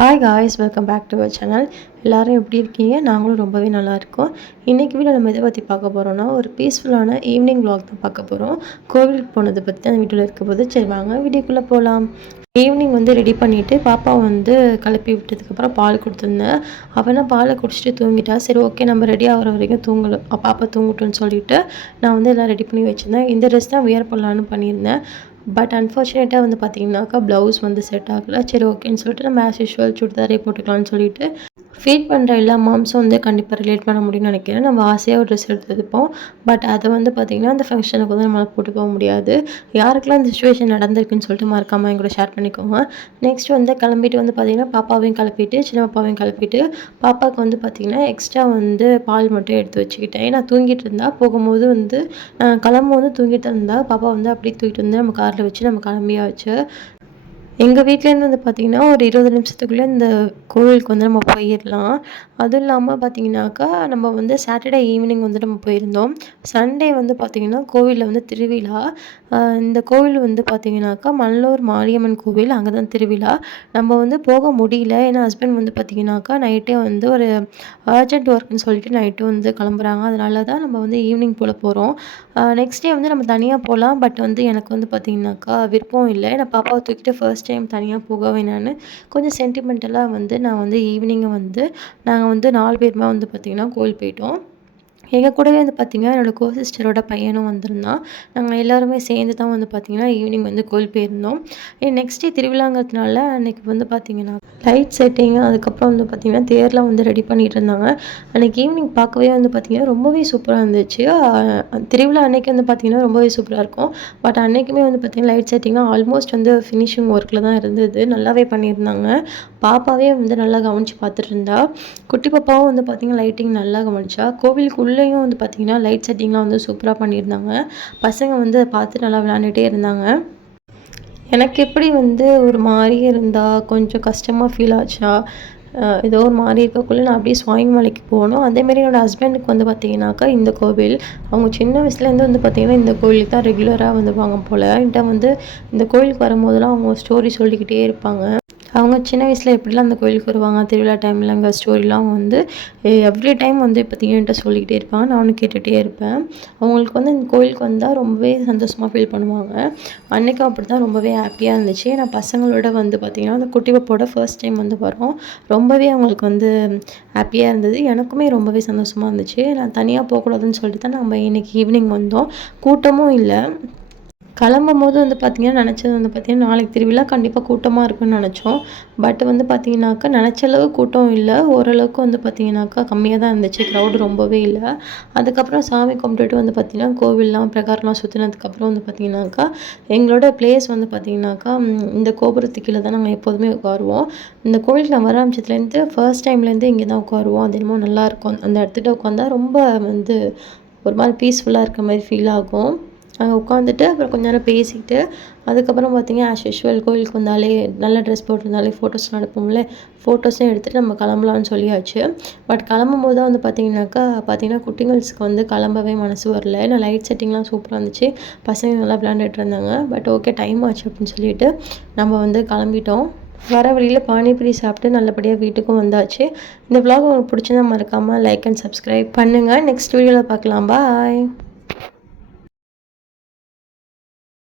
Hi guys, welcome back to our channel. எல்லோரும் எப்படி இருக்கீங்க? நாங்களும் ரொம்பவே நல்லாயிருக்கோம். இன்றைக்கி வீடியோ நம்ம எதை பற்றி பார்க்க போகிறோன்னா, ஒரு பீஸ்ஃபுல்லான ஈவினிங் vlog தான் பார்க்க போகிறோம். கோவிலுக்கு போனதை பற்றி தான் வீடியோவில் இருக்க போது. சரி வாங்க வீடியோக்குள்ளே போகலாம். ஈவினிங் ரெடி பண்ணிவிட்டு பாப்பா கிளப்பி விட்டதுக்கப்புறம் பால் கொடுத்துருந்தேன். அவனா பாலை குடிச்சிட்டு தூங்கிட்டா. சரி ஓகே, நம்ம ரெடி ஆகிற வரைக்கும் பாப்பா தூங்கட்டும்னு சொல்லிவிட்டு நான் எல்லாம் ரெடி பண்ணி வச்சுருந்தேன். இந்த ட்ரெஸ் தான் வியர் பண்ணலான்னு பண்ணியிருந்தேன். பட் அன்ஃபார்ச்சுனேட்டாக பார்த்தீங்கன்னாக்கா ப்ளவுஸ் செட் ஆகலை. சரி ஓகேன்னு சொல்லிட்டு நம்ம ஆஸ் யூஷுவல் சுடிதாரே போட்டுக்கலாம்னு சொல்லிட்டு ஃபீட் பண்ணுற எல்லா மாம்ஸும் கண்டிப்பாக ரிலேட் பண்ண முடியும்னு நினைக்கிறேன். நம்ம ஆசையாக ஒரு ட்ரெஸ் எடுத்துப்போம். பட் அதை பார்த்திங்கன்னா அந்த ஃபங்க்ஷனுக்கு நம்மளால் போட்டு போக முடியாது. யாருக்கெல்லாம் இந்த சுச்சுவேஷன் நடந்திருக்குன்னு சொல்லிட்டு மறக்காமல் என் கூட ஷேர் பண்ணிக்கோங்க. நெக்ஸ்ட் கிளம்பிட்டு பார்த்திங்கன்னா பாப்பாவையும் கிளப்பிட்டு சின்ன பாப்பாவையும் கிளப்பிட்டு பாப்பாவுக்கு பார்த்திங்கன்னா எக்ஸ்ட்ரா பால் மட்டும் எடுத்து வச்சுக்கிட்டேன். ஏன்னா தூங்கிட்டு இருந்தால் போகும்போது கிளம்பும்போது தூங்கிட்டு இருந்தால் பாப்பா அப்படியே தூக்கிட்டு நம்ம காரில் வச்சு நம்ம கிளம்பியாச்சு. எங்கள் வீட்டிலேருந்து பார்த்திங்கன்னா ஒரு 20 நிமிஷத்துக்குள்ளே இந்த கோவிலுக்கு நம்ம போயிடலாம். அதுவும் இல்லாமல் பார்த்திங்கனாக்கா நம்ம சாட்டர்டே ஈவினிங் நம்ம போயிருந்தோம். சண்டே பார்த்திங்கன்னா கோவிலில் திருவிழா. இந்த கோவில் பார்த்திங்கனாக்கா மல்லூர் மாரியம்மன் கோவில். அங்கே தான் திருவிழா. நம்ம போக முடியல. ஏன்னா ஹஸ்பண்ட் பார்த்திங்கனாக்கா நைட்டே ஒரு அர்ஜென்ட் ஒர்க்னு சொல்லிட்டு நைட்டு கிளம்புறாங்க. அதனால தான் நம்ம ஈவினிங் போல் போகிறோம். நெக்ஸ்ட் டே நம்ம தனியாக போகலாம். பட் எனக்கு பார்த்திங்கனாக்கா விருப்பம் இல்லை. நான் பாப்பாவை தூக்கிட்டு ஃபர்ஸ்ட் டைம் தனியாக போக வேணான்னு கொஞ்சம் சென்டிமெண்டலாக நான் ஈவினிங்கை நாங்கள் 4 பேருமே பார்த்திங்கன்னா கோவில் போயிட்டோம். எங்கள் கூடவே பார்த்திங்கன்னா என்னோடய கோ சிஸ்டரோட பையனும் வந்திருந்தான். நாங்கள் எல்லாருமே சேர்ந்து தான் பார்த்திங்கன்னா ஈவினிங் கோவில் போயிருந்தோம். நெக்ஸ்ட் டே திருவிழாங்கிறதுனால அன்றைக்கி பார்த்திங்கன்னா லைட் செட்டிங், அதுக்கப்புறம் பார்த்திங்கன்னா தேர்லாம் ரெடி பண்ணிகிட்டு இருந்தாங்க. அன்றைக்கி ஈவினிங் பார்க்கவே பார்த்திங்கன்னா ரொம்பவே சூப்பராக இருந்துச்சு. திருவிழா அன்றைக்கி பார்த்திங்கன்னா ரொம்பவே சூப்பராக இருக்கும். பட் அன்றைக்குமே பார்த்திங்கன்னா லைட் செட்டிங்லாம் ஆல்மோஸ்ட் ஃபினிஷிங் ஒர்க்கில் தான் இருந்தது. நல்லாவே பண்ணியிருந்தாங்க. பாப்பாவே நல்லா கவனித்து பார்த்துட்டு இருந்தா. குட்டி பாப்பாவும் பார்த்திங்கன்னா லைட்டிங் நல்லா கவனிச்சா. கோவிலுக்குள்ளேயும் பார்த்திங்கன்னா லைட் செட்டிங்லாம் சூப்பராக பண்ணியிருந்தாங்க. பசங்க பார்த்து நல்லா விளையாண்டுகிட்டே இருந்தாங்க. எனக்கு எப்படி ஒரு மாதிரி இருந்தால் கொஞ்சம் கஷ்டமாக ஃபீல் ஆச்சா, ஏதோ ஒரு மாதிரி இருக்கக்குள்ளே நான் அப்படியே சுவாமிமலைக்கு போகணும். அதேமாரி என்னோடய ஹஸ்பண்டுக்கு பார்த்திங்கனாக்கா இந்த கோவில் அவங்க சின்ன வயசுலேருந்து பார்த்திங்கன்னா இந்த கோவிலுக்கு தான் ரெகுலராக வந்துவாங்க போல். என்கிட்ட இந்த கோவிலுக்கு வரும்போதெல்லாம் அவங்க ஸ்டோரி சொல்லிக்கிட்டே இருப்பாங்க. அவங்க சின்ன வயசில் எப்படிலாம் அந்த கோயிலுக்கு வருவாங்க, திருவிழா டைமில் அங்கே ஸ்டோரிலாம் எவ்ரி டைம் பார்த்திங்கன்னா என்கிட்ட சொல்லிக்கிட்டே இருப்பாங்க. நானும் கேட்டுகிட்டே இருப்பேன். அவங்களுக்கு இந்த கோயிலுக்கு வந்தால் ரொம்பவே சந்தோஷமாக ஃபீல் பண்ணுவாங்க. அன்றைக்கும் அப்படி தான் ரொம்பவே ஹாப்பியாக இருந்துச்சு. நான் பசங்களோட பார்த்திங்கன்னா அந்த குட்டி பாப்போட ஃபர்ஸ்ட் டைம் வரோம். ரொம்பவே அவங்களுக்கு ஹாப்பியாக இருந்தது. எனக்குமே ரொம்பவே சந்தோஷமாக இருந்துச்சு. நான் தனியாக போகக்கூடாதுன்னு சொல்லிட்டு தான் நம்ம இன்றைக்கி ஈவினிங் வந்தோம். கூட்டமும் இல்லை. கிளம்பும்போது பார்த்திங்கன்னா நினச்சது பார்த்திங்கன்னா நாளைக்கு திருவிழா கண்டிப்பாக கூட்டமாக இருக்குன்னு நினச்சோம். பட் பார்த்திங்கனாக்கா நினச்ச அளவு கூட்டம் இல்லை. ஓரளவுக்கு பார்த்திங்கனாக்கா கம்மியாக தான் இருந்துச்சு. க்ரௌடு ரொம்பவே இல்லை. அதுக்கப்புறம் சாமி கும்பிட்டுட்டு பார்த்திங்கன்னா கோவில்லாம் பிரகாரம்லாம் சுற்றினதுக்கப்புறம் பார்த்திங்கனாக்கா எங்களோட பிளேஸ் பார்த்திங்கனாக்கா இந்த கோபுரத்துக்கு கீழே தான் நாங்கள் எப்போதுமே உட்காருவோம். இந்த கோவிலுக்கு நான் வர ஆரம்பிச்சதுலேருந்து ஃபர்ஸ்ட் டைம்லேருந்து இங்கே தான் உட்காருவோம். அது என்னமோ நல்லாயிருக்கும். அந்த இடத்துக்கிட்ட உட்காந்தா ரொம்ப ஒரு மாதிரி பீஸ்ஃபுல்லாக இருக்க மாதிரி ஃபீல் ஆகும். அங்கே உட்காந்துட்டு அப்புறம் கொஞ்ச நேரம் பேசிக்கிட்டு அதுக்கப்புறம் பார்த்திங்கன்னா ஆஸ் யூஷுவல் கோயிலுக்கு வந்தாலே நல்ல ட்ரெஸ் போட்டிருந்தாலே ஃபோட்டோஸ்லாம் எடுப்போம்ல, ஃபோட்டோஸும் எடுத்துகிட்டு நம்ம கிளம்பலான்னு சொல்லியாச்சு. பட் கிளம்பும்போது தான் பார்த்திங்கன்னா குட்டிங்களுக்கு கிளம்பவே மனசு வரல. ஏன்னா லைட் செட்டிங்லாம் சூப்பராக இருந்துச்சு. பசங்க நல்லா விளையாண்டுட்டு இருந்தாங்க. பட் ஓகே டைம் ஆச்சு அப்படின்னு சொல்லிட்டு நம்ம கிளம்பிட்டோம். வர வழியில் பானிபூரி சாப்பிட்டு நல்லபடியாக வீட்டுக்கும் வந்தாச்சு. இந்த vlog உங்களுக்கு பிடிச்சிருந்தா மறக்காமல் லைக் அண்ட் சப்ஸ்கிரைப் பண்ணுங்கள். நெக்ஸ்ட் வீடியோவில் பார்க்கலாம். பாய்.